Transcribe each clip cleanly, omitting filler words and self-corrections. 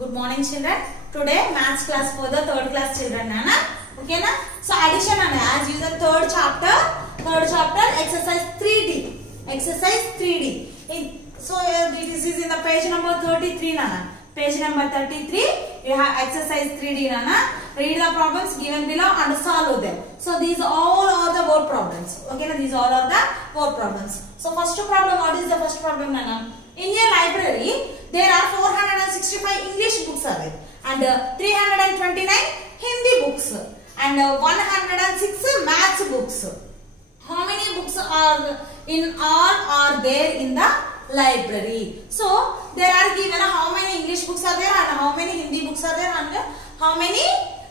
Good morning, children. Today maths class for the third class children, Nana. Okay, na? So addition, Nana. As usual, third chapter, exercise 3D. Exercise 3D. This is in the page number 33, Nana. Page number 33. You have exercise 3D, Nana. Read the problems given below and solve them. So these all are the word problems. Okay, na? These all are the word problems. So first problem. What is the first problem, Nana? In your library, there are 465 English books are there, and 329 Hindi books, and 106 maths books. How many books are in all are there in the library? So there are given how many English books are there, and how many Hindi books are there, and how many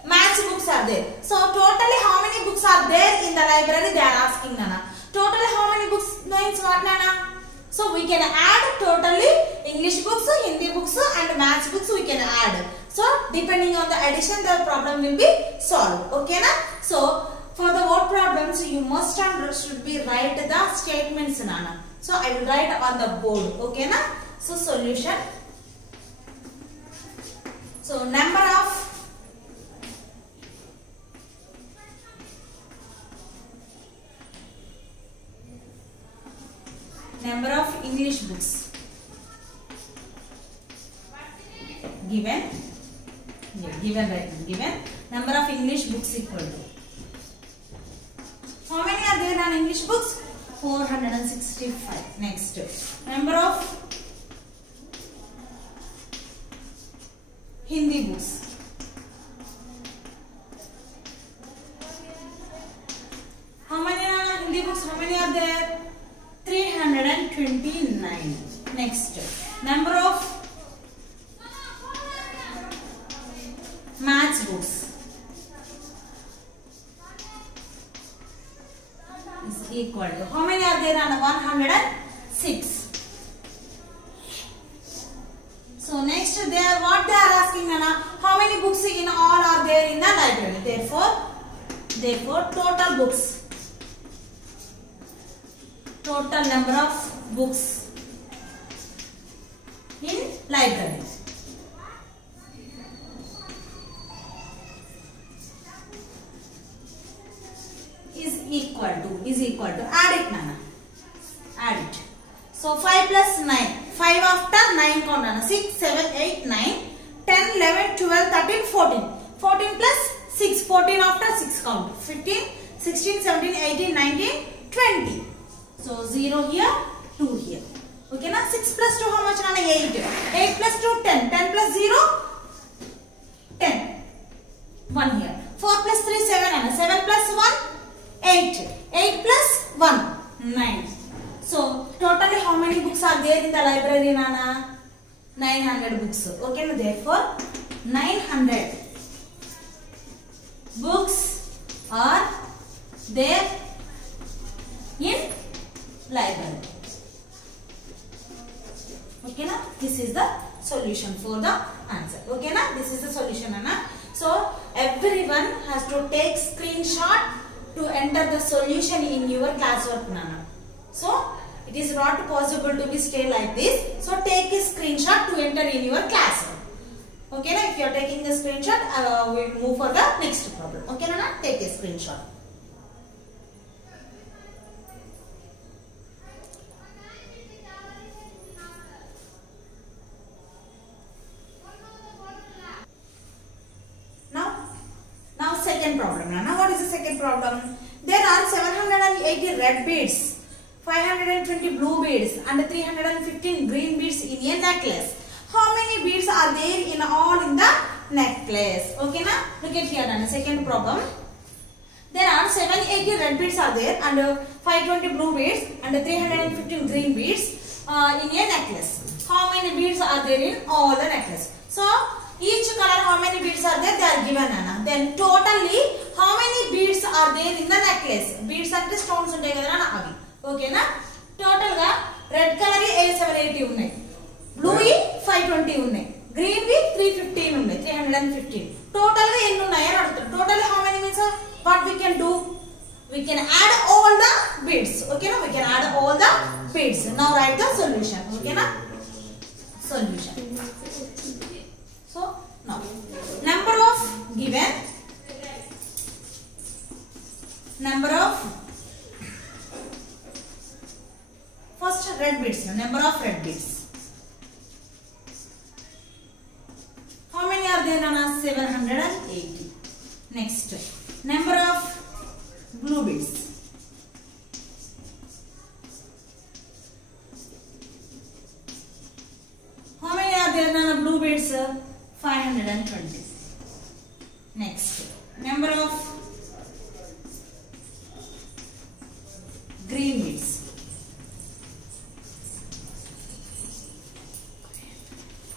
maths books are there. So totally how many books are there in the library? They are asking, Nana. Totally how many books means what, Nana? So we can add totally English books, Hindi books and maths books we can add. So depending on the addition, the problem will be solved. Okay, na? So for the word problems, you must and should be write the statements, Nana. So I will write on the board. Okay, na? So solution. So number of English books given number of English books equal to how many are there on English books? 465. Next, number of Hindi books. How many are Hindi books? How many are there? 329. Next, number of maths books is equal to how many are there on 106. So next, what they are asking, Nana, how many books in all are there in the library? Therefore total books. Total number of books in library is equal to add it, Nana. Add it. So 5 plus 9. 5 after 9 count, Nana. 6, 7, 8, 9, 10, 11, 12, 13, 14. 14 plus 6. 14 after 6 count. 15, 16, 17, 18, 19, 20. So 0 here, 2 here. Okay, na? 6 plus 2 how much, Nana? 8. 8 plus 2, 10. 10 plus 0, 10. 1 here. 4 plus 3, 7, Nana. 7 plus 1, 8. 8 plus 1, 9. So totally how many books are there in the library, Nana? 900 books. Okay, na? Therefore 900 books are there in library. Okay, na? This is the solution for the answer. Okay, na? This is the solution, Anna. So everyone has to take screenshot to enter the solution in your classwork, Nana. So it is not possible to be stay like this. So take a screenshot to enter in your classwork. Okay, na? If you are taking the screenshot, we will move for the next problem. Okay, Nana? Take a screenshot. Second problem. Now what is the second problem? There are 780 red beads, 520 blue beads and 315 green beads in a necklace. How many beads are there in all in the necklace? Okay, na? Look at here, Nana. Second problem. There are 780 red beads are there and 520 blue beads and 315 green beads in a necklace. How many beads are there in all the necklace? So each color how many beads are there? They are given, Nana. Then totally how many beads are there in the necklace? Beads ante stones untayi kada na avi. Okay na? Total ga red color 780 unnai. Blue 520 unnai. Green 315 unnai. 315. Total ga enni unnai ani adutadu. Total how many means what we can do? We can add all the beads. Okay na? We can add all the beads. Now write the solution. Okay na? Solution. So there, Nana? 780. Next, number of blue beads. How many are there, Nana? Blue beads? 520. Next, number of green beads.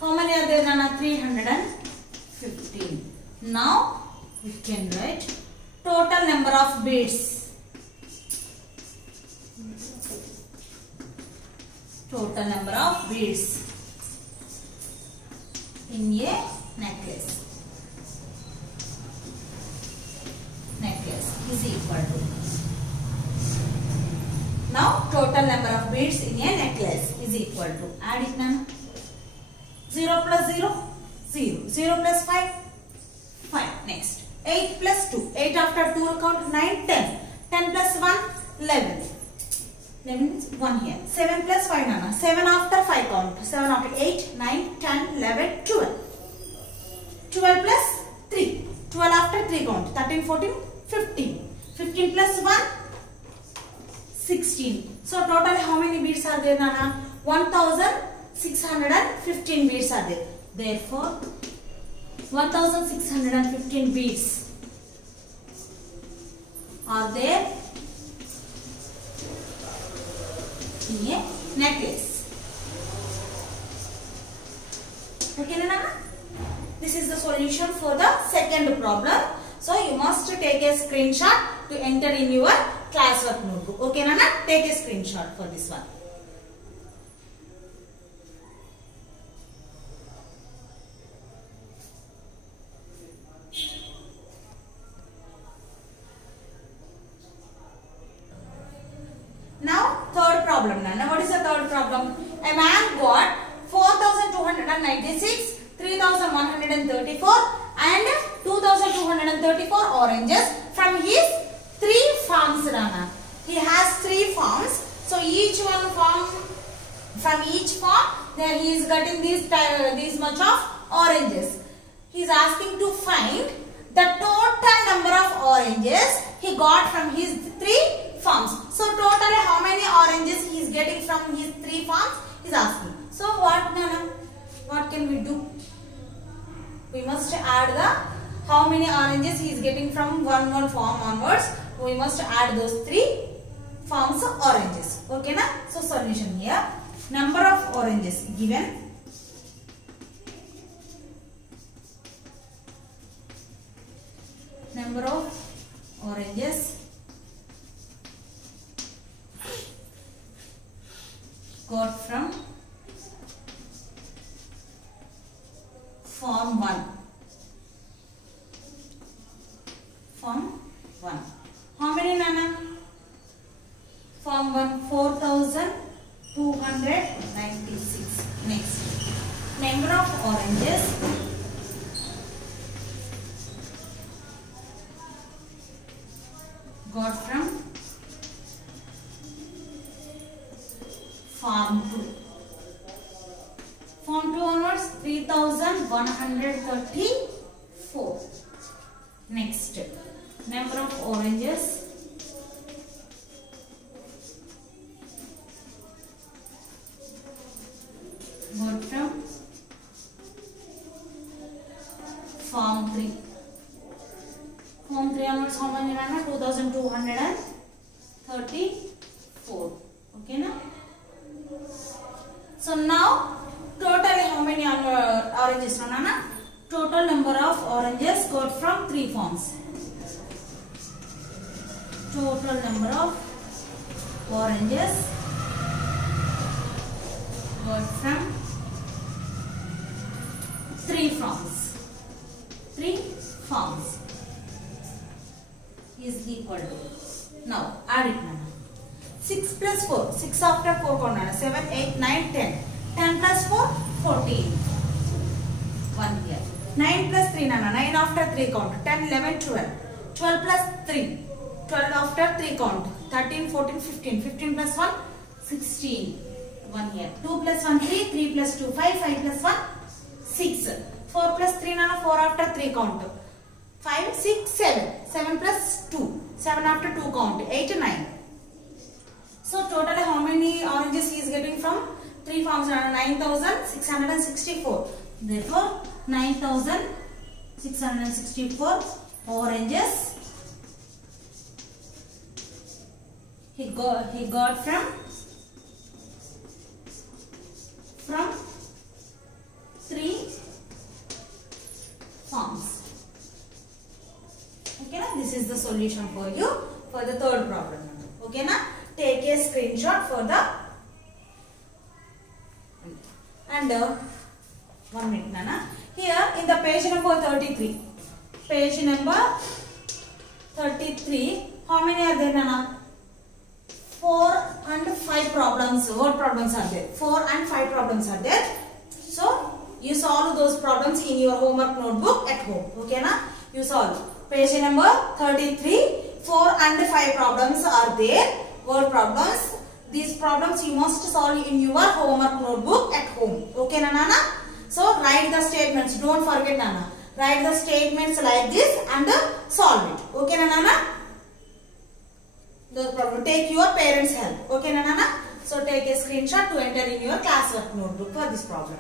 How many are there, Nana? 315. Now we can write total number of beads. Total number of beads in a necklace. Necklace is equal to. Now total number of beads in a necklace is equal to. Add it, Nana. 0 plus 0, 0. 0 plus 5, 5. Next, 8 plus 2. 8 after 2 will count 9, 10. 10 plus 1, 11. 11 is 1 here. 7 plus 5, Nana. 7 after 5 count. 7 after 8, 9, 10, 11, 12. 12 plus 3. 12 after 3 count. 13, 14, 15. 15 plus 1, 16. So total how many beads are there, Nana? 1615 beads are there. Therefore, 1615 beads are there in a necklace. Okay, Nana? This is the solution for the second problem. So you must take a screenshot to enter in your classwork notebook. Okay, Nana? Take a screenshot for this one. Now, third problem, Nana. What is the third problem? A man got 4,296, 3,134 and 2,234 oranges from his 3 farms, Nana. He has 3 farms. So, each one farm, from each farm, there he is getting these much of oranges. He is asking to find the total number of oranges he got from his 3 farms. So totally how many oranges he is getting from his 3 farms is asking. So what, Nana? What can we do? We must add the how many oranges he is getting from one farm onwards. We must add those 3 farms of oranges. Okay, na? So solution here. Number of oranges given. Number of oranges got from farm 1. Farm 1. How many, Nana? Farm 1, 4,296. Next, number of oranges got from farm 2. Farm 2 onwards 3,134. Next, number of oranges got from farm 3. Farm 3 onwards how many, Nana? 2,234. Okay, na? So now totally how many oranges, Nana? Total number of oranges got from 3 farms. Total number of oranges got from 3 farms. 3 farms is equal to. Now add it, Nana. 6 plus 4. 6 after 4 count, Nana. 7, 8, 9, 10. 10 plus 4, 14. 1 here. 9 plus 3, Nana. 9 after 3 count. 10, 11, 12. 12 plus 3. 12 after 3 count. 13, 14, 15. 15 plus 1, 16. 1 here. 2 plus 1, 3. 3 plus 2, 5. 5 plus 1, 6. 4 plus 3, Nana. 4 4 after 3 count. 5, 6, 7. 7 plus 2. 7 after 2 count. 8, 9. So total how many oranges he is getting from 3 farms? 9,664. Therefore 9,664 oranges he got from 3 farms. Okay na? This is the solution for you for the third problem. Okay na? Take a screenshot for the and 1 minute nana. Here in the page number 33. Page number 33. How many are there nana? 4 and 5 problems. What problems are there? 4 and 5 problems are there. So you solve those problems in your homework notebook at home. Okay na? You solve. Page number 33. 4 and 5 problems are there. Word problems. These problems you must solve in your homework notebook at home. Okay na Nana? So write the statements. Don't forget Nana. Write the statements like this and solve it. Okay na Nana? The problem. Take your parents' help. Okay na Nana? So take a screenshot to enter in your classwork notebook for this problem.